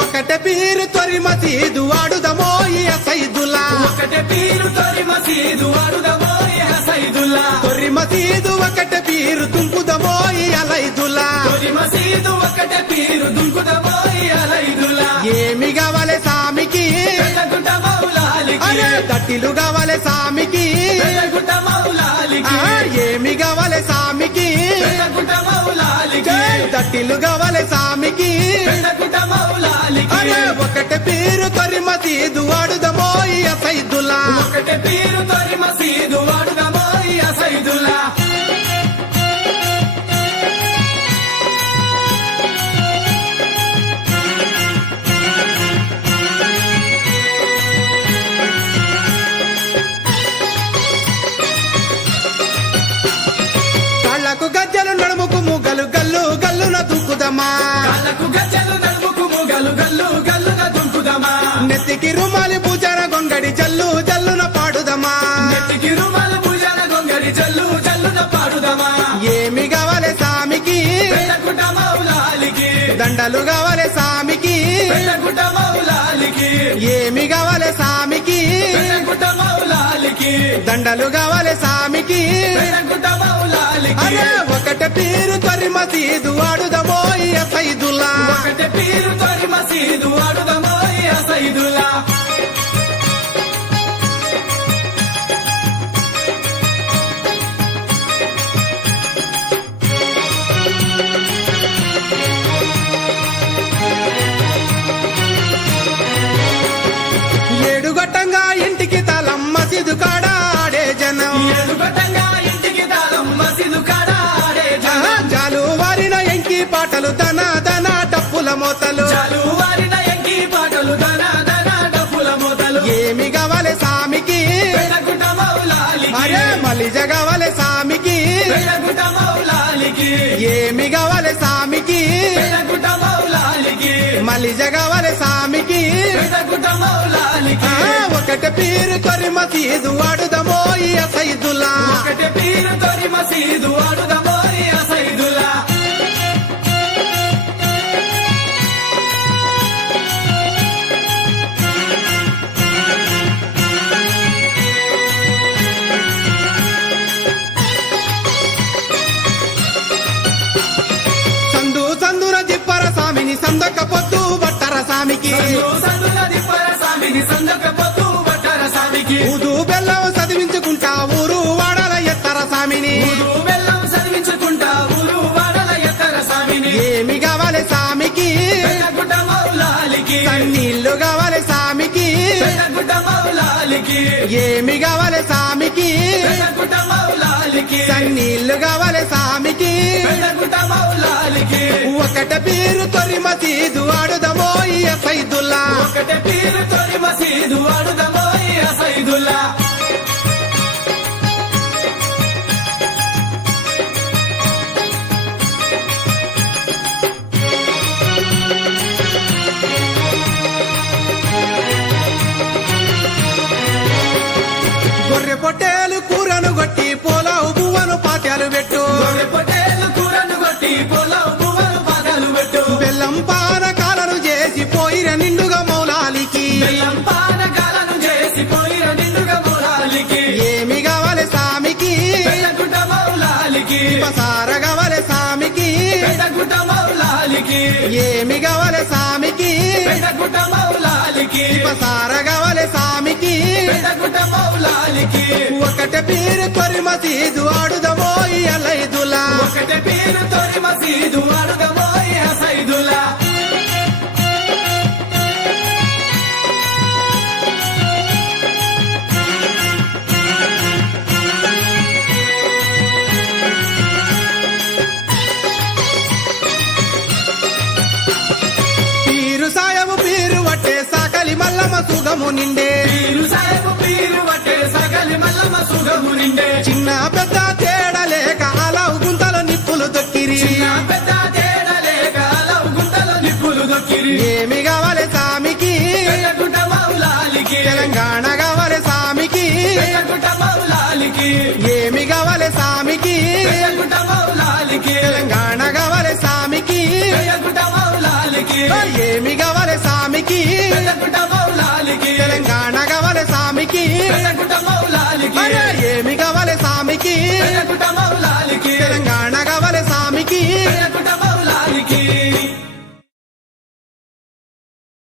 ఒకటే పీరు తొరి మసీదు వాడుదమో ఈ సైదుల్లా ఒకటే పీరు తొరి మసీదు వాడుదమో ఈ సైదుల్లా తొరి మసీదు ఒకటే పీరు తుంకుదమో ఈ అలైదుల్లా తొరి మసీదు ఒకటే పీరు దుంకుదమో ఈ అలైదుల్లా ఏమి కావాలి సామికి పెద్దగుంట మౌలాలికి అరే దట్టిలు కావాలి సామికి పెద్దగుంట మౌలాలికి ఏమి కావాలి సామికి పెద్దగుంట మౌలాలికి దట్టిలు కావాలి సామికి పెద్దగుంట మౌలాలికి అరే ఒకటే పీరు తొరి మసీదు వాడుదమో ఈ సైదుల్లా ఒకటే పీరు తొరి మసీదు వాడుదమో ఈ సైదుల్లా కాళ్ళకు గజ్జలు నడుముకు ముగ్గలు గల్లు గల్లున దుక్కుదమా కాళ్ళకు గజ్జలు నడుముకు మూగలు గల్లు గల్లున దుంకుదమా నెత్తికి రుమాలి పూజార గొంగడి జల్లు జల్లున పాడుదమా నెత్తికి రుమాలు పూజల గొంగడి జల్లు జల్లున పాడుదమా ఏమి కావాలి సామికి పెద్దగుంట మౌలాలికి దండలు కావాలి సామికి పెద్దగుంట మౌలాలికి ఏమి కావాలి సామికి పెద్దగుంట మౌలాలికి దండలు కావాలి సామికి పెద్దగుంట మౌలాలికి అరే ఒకటే పీరు తొరి మసీదు వాడుదమో ఈ సైదుల్లా ఒకటే పీరు తొరి మసీదు వాడుదమో ఈ సైదుల్లా ఏడు గట్టంగా ఇంటికి తలం మసీదు కాడ ఆడే జనం ఎదుగటంగా ఇంటికి తాళం మసీదు కాడ ఆడే జనం. జాలు వారిన ఎంకి పాటలు దన దన డప్పుల మోతలు చాలు వారిన ఎంకి పాటలు దన దన డప్పుల మోతలు ఏమి కావాలి సామికి పెద్దగుంట మౌలాలికి అరే మలిజ కావాలి సామికి పెద్దగుంట మౌలాలికి ఏమి కావాలి సామికి పెద్దగుంట మౌలాలికి మలిజ కావాలి సామికి పెద్దగుంట మౌలాలికి ఒకటే పీరు తొరి మసీదు వాడుదమో ఈ సైదుల్లా ఒకటే పీరు తొరి మసీదు వాడుదమో ఈ సైదుల్లా సందు సందున జిప్పర సామిని సందక పొద్దు బట్టర సామికి సందుల దిప్పర సామికి సందక పొద్దు బట్టర సామికి ఊదు బెల్లం చదివించుకుంటా ఊరు వాడల ఎత్తర సామిని ఊరు బెల్లం చదివించుకుంటా ఊరు వాడల ఎత్తర సామిని ఏమి కావాలి సామికి పెద్దగుంట మౌలాలికి నీళ్లు కావాలి సామికి పెద్దగుంట మౌలాలికి ఏమి కావాలి సామికి పెద్దగుంట మౌలాలికి నీళ్లు కావాలి సామికి పెద్దగుంట మౌలాలికి ఒకటే పీరు తొరి మసీదు ఆడుదమో ఈ సైదుల్లా ఒకటే పీరు తొరి మసీదు వాడుదమో ఈ సైదుల్లా గొర్రె పొట్టేలు కూరను కొట్టి పోలావు పువ్వను పాత్యాలు పెట్టు గొర్రె పొట్టేలు కూరను కొట్టి పొలం పువ్వులు పాదాలు పెట్టు బెల్లం పానకాలను చేసి పోయిన నిండుగా మౌలాలికి బెల్లం పానకాలను చేసి పోయిన నిండుగా మౌలాలికి ఏమి కావాలి సామికి పెద్దగుంట మౌలాలికి పసార కావాలి సామికి పెద్దగుంట మౌలాలికి ఏమి కావాలి సామికి పెద్దగుంట మౌలాలికి పసార కావాలి సామికి పెద్దగుంట మౌలాలికి ఒకటే పీరు తొరి మసీదు ఆడుదమో ఈ అలైదులా ఒకటే పీరు తొరి మసీదు వాడుదమో ఈ సైదుల్లా పీరు సాయము పీరు వట్టే సాకలి మల్లమ సుగము నిండే పీరు సాయపు పీరు వట్టే సగలి మల్లమ్మ సుగము నిండే చిన్న పెద్ద తేడలేక అలావు గుంతలు నిప్పులు దొక్కిరి చిన్న పెద్ద తేడలేక అలవు గుంటలో నిప్పులు దొక్కిరి ఏమి కావాలి సామికి పెద్దగుంట మౌలాలికి తెలంగాణ కావాలి సామికి పెద్దగుంట మౌలాలికి ఏమి కావాలి సామికి పెద్దగుంట మౌలాలికి తెలంగాణ కావాలి సామికి పెద్దగుంట మౌలాలికి ఏమి గవలె సామికి పెద్దగుంట